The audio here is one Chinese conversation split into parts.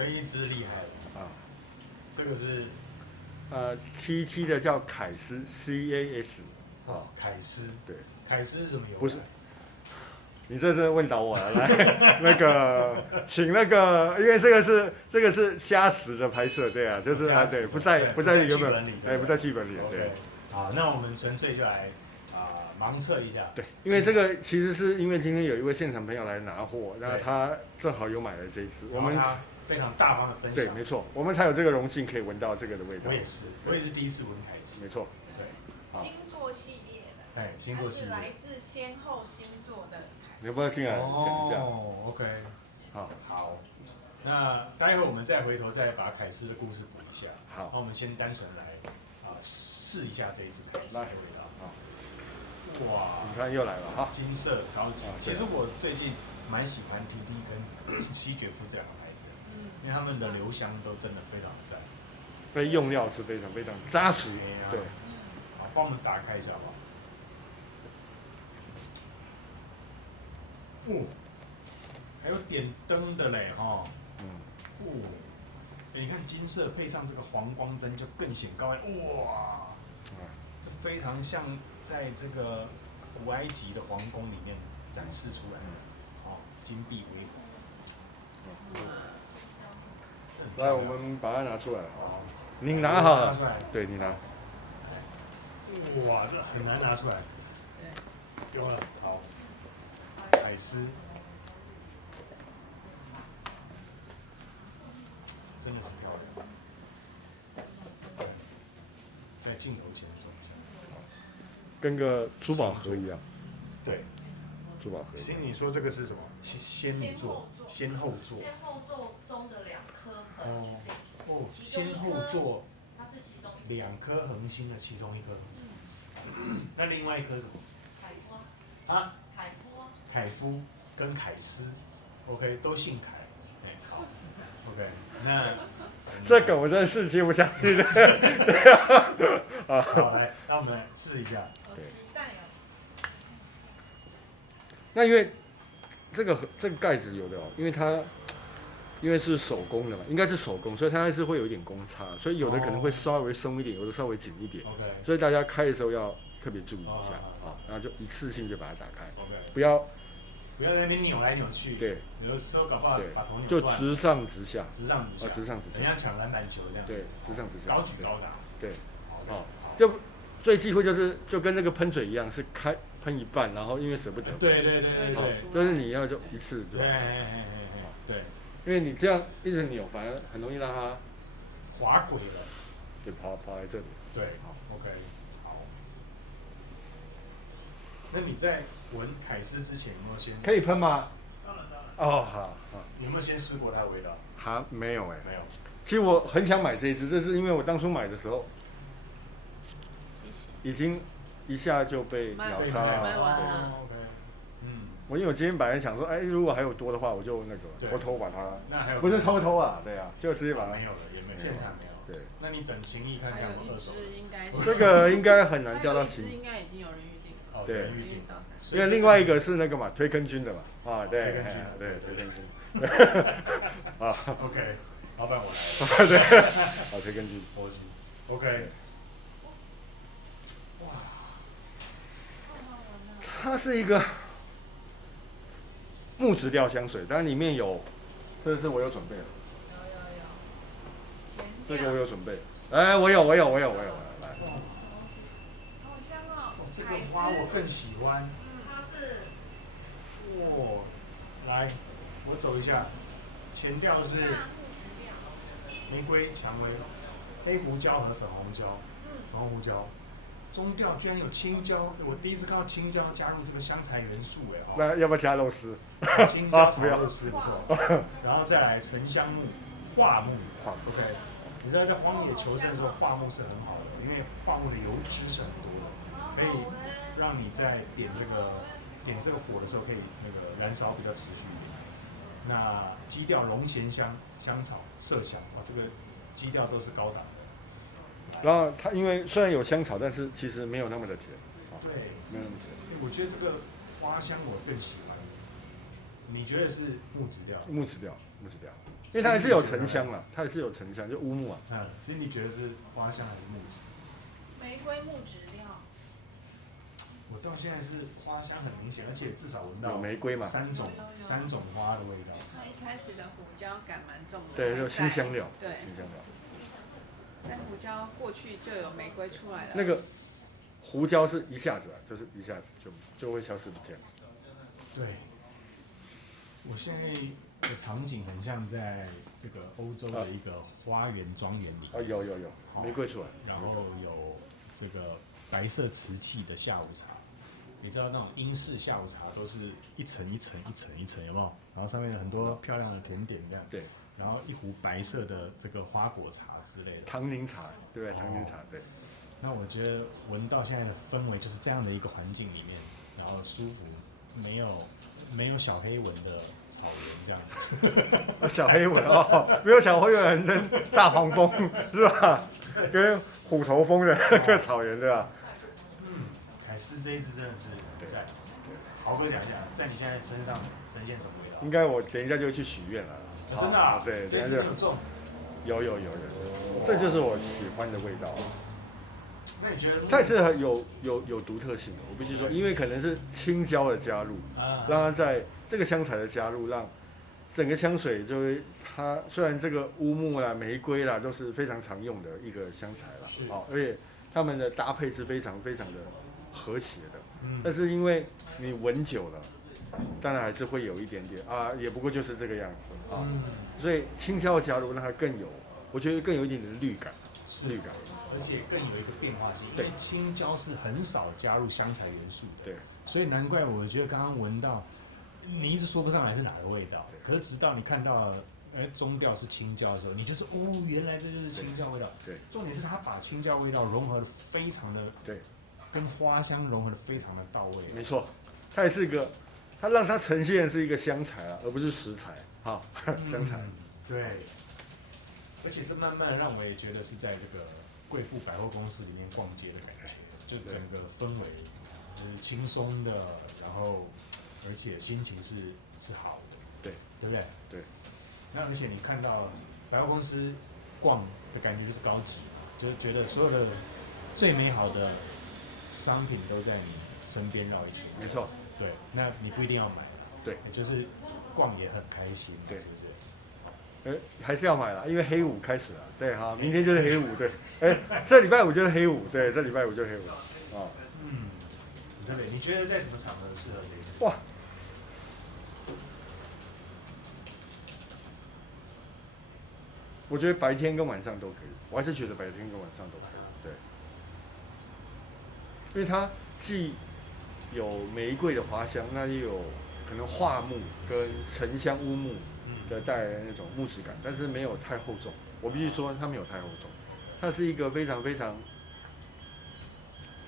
这一支厉害了啊！这个是TT 的叫凯斯 CAS 凯斯。对，凯斯是什么油？不是。你这是问倒我了，来，那个，请那个，因为这个是加值的拍摄，对啊，就是对，不在剧本里，不在剧本里，对。好，那我们纯粹就来盲测一下。对，因为这个其实是因为今天有一位现场朋友来拿货，那他正好有买了这一支，我们非常大方的分享。对，没错，我们才有这个荣幸可以闻到这个的味道。我也是第一次闻凯斯。没错。对。星座系列的。哎，星座系列。它是来自先后星座的。你要不要进来讲一下？哦 ，OK， 好，那待会我们再回头再把凯斯的故事补一下。好，那我们先单纯来试一下这一支凯斯的味道。哇，你看又来了哈，金色高级。其实我最近蛮喜欢 TT 跟西决夫这两个牌子，因为他们的留香都真的非常赞，所以用料是非常非常扎实。对，好，帮我们打开一下好不好？哦，还有点灯的嘞哈，你看金色配上这个黄光灯就更显高雅，哇，这非常像在这个古埃及的皇宫里面展示出来的，金碧辉煌。来，我们把它拿出来，你拿好了，对你拿。哇，这很难拿出来，丢了，好。凯斯真的是漂亮，在镜头前走一下，跟个珠宝盒一样。对，珠宝盒。你说这个是什么？仙女座、先后座。先后座中的2颗恒星。先后座。它是其中2颗恒星的其中1颗恒星。那另外1颗什么？凯夫啊？凯夫跟凯斯 ，OK， 都姓凯。好 ，OK， 那这个我真的是接不下去的。好，来，那我们来试一下。对。期待哦。那因为这个盖子有的因为是手工的嘛，应该是手工，所以它还是会有一点公差，所以有的可能会稍微松一点，有的稍微紧一点。OK， 所以大家开的时候要特别注意一下然后就一次性就把它打开，不要在那边扭来扭去。对，有的时候搞不好把头扭断。就直上直下。直上直下。人家抢篮板球这样。对，直上直下。高举高打。对。就最忌讳就跟那个喷嘴一样，是喷一半，然后因为舍不得。对。就是你要就一次。对。因为你这样一直扭，反而很容易让它滑轨了。对，跑在这里。对，OK， 好。那你在闻凯斯之前有没有先？可以喷吗？当然。好。你有没有先试过它的味道？没有没有。其实我很想买这一支，这是因为我当初买的时候，已经一下就被秒杀了。我因为我今天本来想说，如果还有多的话，我就那个偷偷把它，不是偷偷啊，对啊，就直接把它。没有了，也没有，现场没有。对。那你等情谊看看有没有2手。这个应该很难掉到情谊。应该已经有人预定。对。因为另外一个是那个嘛，推坑军的嘛，对，推坑军。OK， 老板我来了。对，推坑军。OK。哇，它是一个木质调香水，但里面有，这是我有准备的。有。这个我有准备。我有，来。好香哦。这个花我更喜欢。它是。来，我走一下。前调是玫瑰、蔷薇、黑胡椒和粉红椒。粉红胡椒。中调居然有青椒，我第一次看到青椒加入这个香材元素那要不要加肉丝？青椒炒肉丝不错。然后再来沉香木、桦木。OK， 你知道在荒野求生的时候，桦木是很好的，因为桦木的油脂是很多的，可以让你在点这个火的时候可以那个燃烧比较持续一点。那基调龙涎香、香草、麝香，这个基调都是高档的。然后它因为虽然有香草，但是其实没有那么的甜。对，没有那么甜。我觉得这个花香我更喜欢。你觉得是木质调？木质调。木质调，因为它还是有沉香啦，它还是有沉香，就乌木啊。其实你觉得是花香还是木质？玫瑰木质调。我到现在是花香很明显，而且至少闻到有玫瑰嘛，三种花的味道。它一开始的胡椒感蛮重的。对，就新香料。对，新香料。在胡椒过去就有玫瑰出来了。那个胡椒是一下子啊，就是一下子就会消失不见。对，我现在的场景很像在这个欧洲的一个花园庄园里。有玫瑰出来，然后有这个白色瓷器的下午茶。你知道那种英式下午茶都是一层一层一层一层，有没有？然后上面有很多漂亮的甜点这样。对。然后一壶白色的这个花果茶之类的。唐宁茶，对不对？唐宁茶，对。那我觉得闻到现在的氛围就是这样的一个环境里面，然后舒服，没有小黑蚊的草原这样子。小黑蚊哦，没有小黑蚊跟大黄蜂是吧？跟虎头蜂的那个草原对吧？凯斯这一支真的是在。豪哥讲一下，在你现在身上呈现什么味道？应该我等一下就去许愿了。真的啊？对，等一下就中。有，这就是我喜欢的味道。那你觉得？它也是有独特性的，我必须说，因为可能是青椒的加入，让它在这个香材的加入，让整个香水就会它虽然这个乌木啦、玫瑰啦都是非常常用的一个香材啦，而且它们的搭配是非常非常的和谐的，但是因为你闻久了，当然还是会有一点点啊，也不过就是这个样子啊，所以青椒的加入让它更有，我觉得更有一点点绿感，而且更有一个变化性，因为青椒是很少加入香材元素的，对，所以难怪我觉得刚刚闻到，你一直说不上来是哪个味道，可是直到你看到中调是青椒的时候，你就是原来这就是青椒味道，对，重点是它把青椒味道融合的非常的，对，跟花香融合的非常的到位，没错，它也是一个，它让它呈现是一个香材啊，而不是食材，哈，香材，对，而且这慢慢的让我也觉得是在这个贵妇百货公司里面逛街的感觉，就整个氛围是轻松的，然后而且心情是好的，对不对？对。那而且你看到百货公司逛的感觉就是高级，就是觉得所有的最美好的商品都在你身边绕一圈。没错。对，那你不一定要买，对，就是逛也很开心，对，是不是？还是要买啦，因为黑五开始了，对哈，明天就是黑五，对，这礼拜五就是黑五，对，这礼拜五就是黑五，对不对？你觉得在什么场合适合这一支？哇，我觉得白天跟晚上都可以，我还是觉得白天跟晚上都可以，对，因为它既有玫瑰的花香，那也有可能桦木跟沉香乌木的带来的那种木质感，但是没有太厚重。我必须说，它没有太厚重，它是一个非常非常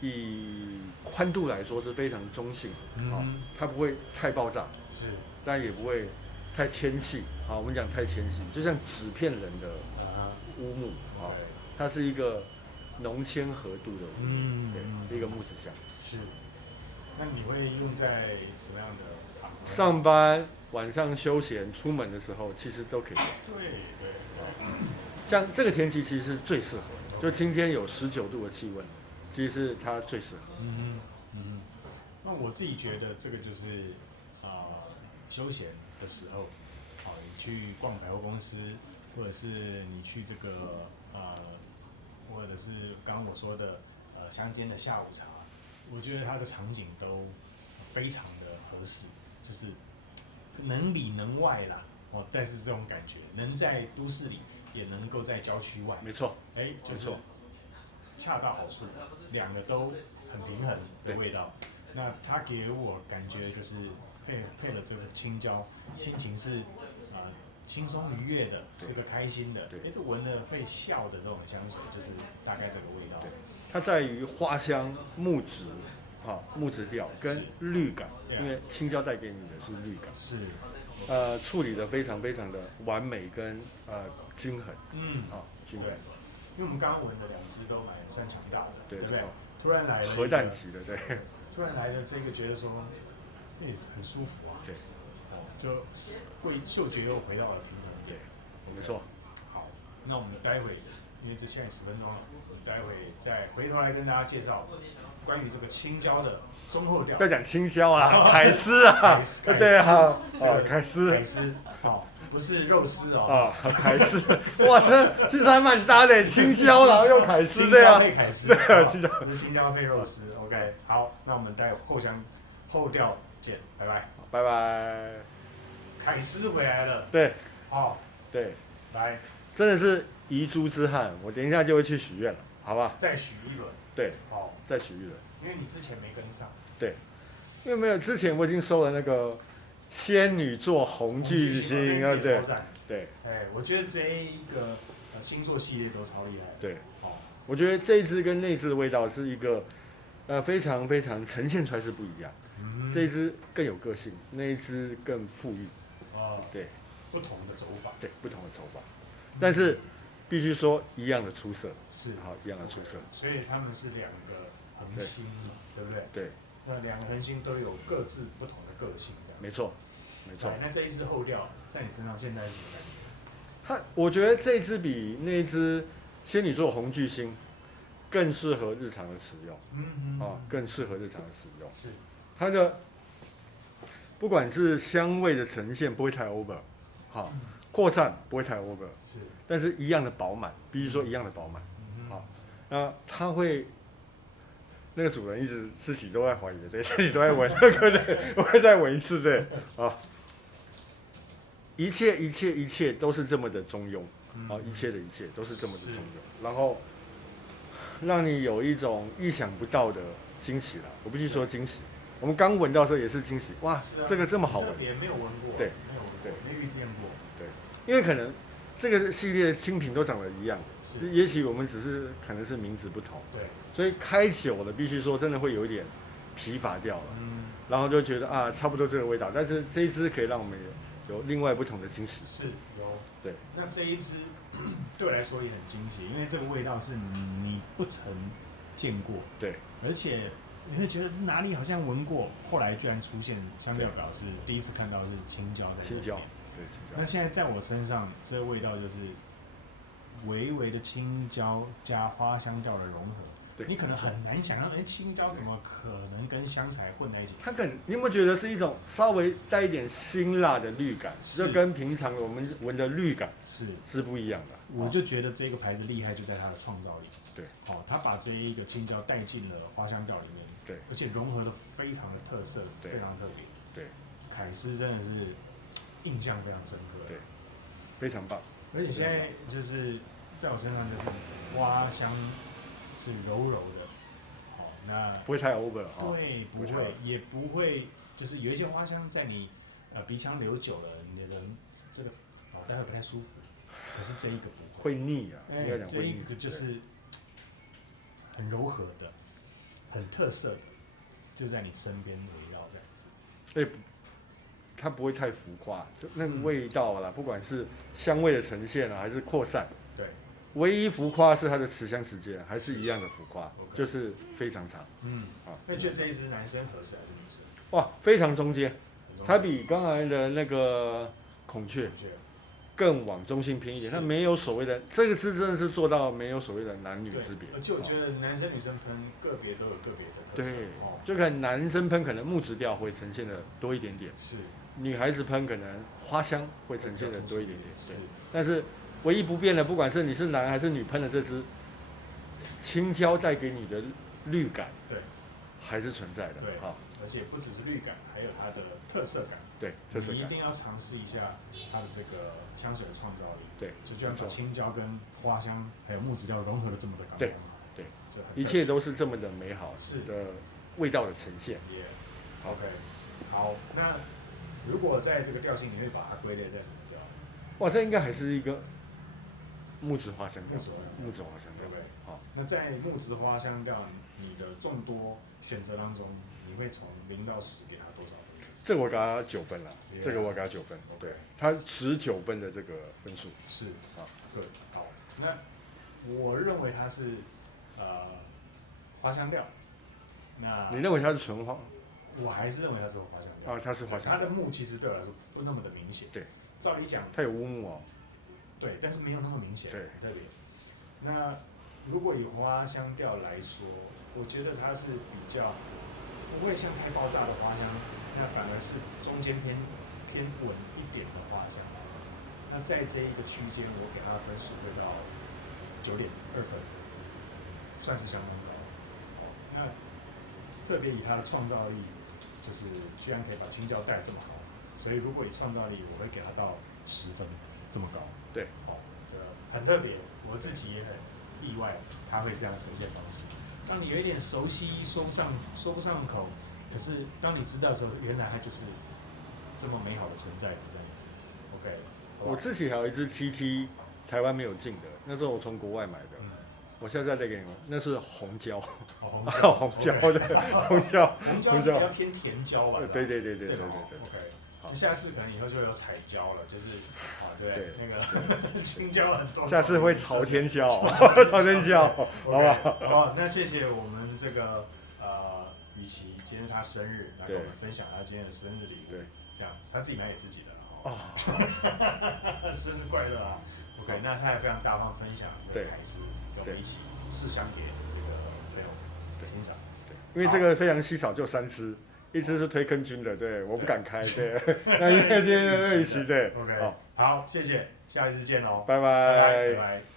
以宽度来说是非常中性，它不会太爆炸，但也不会太纤细。好，我们讲太纤细，就像纸片人的乌木，它是一个浓铅合度的乌木，对，一个木质香。是。那你会用在什么样的场合？上班、晚上休闲、出门的时候，其实都可以用。对。像这个天气其实是最适合的，就今天有19度的气温，其实是它最适合。那我自己觉得这个就是休闲的时候，你去逛百货公司，或者是你去这个或者是刚刚我说的乡间的下午茶。我觉得它的场景都非常的合适，就是能里能外啦，但是这种感觉能在都市里，也能够在郊区外，没错，就是恰到好处，两个都很平衡的味道。那它给我感觉就是配了这个青椒，心情是轻松愉悦的，是个开心的，这闻了会笑的这种香水，就是大概这个味道。它在于花香、木质，木质调跟绿感，因为青椒带给你的是绿感，是，处理的非常非常的完美跟均衡，均衡。因为我们刚刚闻的两支都蛮算强大的，对不对？突然来了核弹级的，对。突然来的这个觉得说，很舒服啊，对，就会嗅觉又回到了平衡点。没错。好，那我们待会因为这现在10分钟了，我们待会再回头来跟大家介绍关于这个青椒的中后调。不要讲青椒啊，凯丝啊，对啊，凯丝，凯丝，好，不是肉丝哦。啊，凯丝，哇，这其实还蛮搭的，青椒然后又凯丝这样。青椒配凯丝，青椒不是青椒配肉丝。OK， 好，那我们待会后调见，拜拜。拜拜。凯丝回来了。对。哦，对。来，真的是遗珠之憾，我等一下就会去许愿了，好吧？再许一轮。对。好，再许一轮。因为你之前没跟上。对。因为没有，之前我已经收了那个仙女座红巨星啊，对。对。哎，我觉得这一个星座系列都超厉害。对。好，我觉得这一支跟那支的味道是一个，非常非常呈现出来是不一样。这一支更有个性，那一支更富裕。对。不同的走法。对，不同的走法。但是必须说一样的出色。是。好，一样的出色。所以他们是2个恒星嘛，对不对？对。那2个恒星都有各自不同的个性，这样。没错，没错。那这一支后调在你身上现在是什么感觉？我觉得这一支比那一支仙女座红巨星更适合日常的使用。更适合日常的使用。是。它的不管是香味的呈现不会太 over， 好，扩散不会太 over， 是。但是一样的饱满，必须说一样的饱满。好，那它会。那个主人一直自己都在怀疑，对，自己都在闻，对，我会再闻一次，对，啊，一切都是这么的中庸，一切都是这么的中庸，然后让你有一种意想不到的惊喜了。我必须说惊喜，我们刚闻到的时候也是惊喜，哇，这个这么好闻，别没有闻过，对，没遇见过，对，因为可能这个系列的精品都长得一样，也许我们只是可能是名字不同，对。所以开久了，必须说真的会有一点疲乏掉了，然后就觉得啊，差不多这个味道。但是这一支可以让我们有另外不同的惊喜。是有，对。那这一支对我来说也很惊喜，因为这个味道是你不曾见过，对，而且你会觉得哪里好像闻过，后来居然出现香料表是第一次看到是青椒在青椒，对，那现在在我身上，这个味道就是微微的青椒加花香调的融合。你可能很难想象，青椒怎么可能跟香材混在一起？你有没有觉得是一种稍微带一点辛辣的绿感，就跟平常我们闻的绿感是不一样的。我就觉得这个牌子厉害就在它的创造力。对，它把这一个青椒带进了花香调里面，对，而且融合的非常的特色，非常特别。对，凯丝真的是印象非常深刻。对，非常棒。而且现在就是在我身上就是花香。是柔柔的，那不会太 over， 对，不会，也不会，就是有一些花香在你鼻腔留久了，你的人这个待会不太舒服，可是这一个不会腻啊，应该讲这一个就是很柔和的，很特色的，就在你身边围绕这样子。它不会太浮夸，就那个味道啦，不管是香味的呈现啊，还是扩散，对。唯一浮夸是它的持香时间，还是一样的浮夸，就是非常长。那觉得这一支男生合适还是女生？哇，非常中间，它比刚才的那个孔雀更往中性偏一点。它没有所谓的这个支真的是做到没有所谓的男女之别。而且我觉得男生女生喷个别都有个别的特色。对，就可能男生喷可能木质调会呈现的多一点点，是。女孩子喷可能花香会呈现的多一点点，对。但是唯一不变的，不管是你是男还是女喷的这支青椒带给你的绿感，对，还是存在的。对，而且不只是绿感，还有它的特色感。对，特色感。你一定要尝试一下它的这个香水的创造力。对，就居然把青椒跟花香还有木质调融合的这么的刚刚好。对，一切都是这么的美好的味道的呈现。OK， 好，那如果在这个调性，你会把它归类在什么调？哇，这应该还是一个木质花香调。木质花香调，对不对？好，那在木质花香调，你的众多选择当中，你会从0到10给它多少分？这个我给它9分了，这个我给它9分。对，它19分的这个分数。是啊，对，好，那我认为它是花香调。那你认为它是纯花？我还是认为它是花香调啊，它是花香它调，的木其实对我来说不那么的明显。对，照理讲，它有乌木哦。对，但是没有那么明显，对，很特别。那如果以花香调来说，我觉得它是比较不会像太爆炸的花香，那反而是中间偏稳一点的花香。那在这一个区间，我给它的分数会到9.2分，算是相当高。那特别以它的创造力，就是居然可以把青椒带这么好，所以如果以创造力，我会给它到10分，这么高。对，哦，很特别，我自己也很意外，它会这样呈现方式。当你有一点熟悉，说不上口，可是当你知道的时候，原来它就是这么美好的存在着这样子。OK， 我自己还有一支 TT， 台湾没有进的，那时候我从国外买的。我现在再给你们，那是红椒，红椒的红椒比较偏甜椒吧。对。OK， 好，下次可能以后就有彩椒了，就是对，那个青椒很多。下次会朝天椒，朝天椒，好不好？好，那谢谢我们这个雨琦，今天他生日，来跟我们分享他今天的生日礼物。对，这样他自己买给自己的哦。生日快乐啊 ！OK， 那他也非常大方分享这个台式，跟我们一起试香给这个朋友欣赏。对，因为这个非常稀少，就3支。一支是推坑军的，对，我不敢开，对。那因为今天的雨琦，对 ，OK， 好，谢谢，下一次见喽，拜拜。拜拜。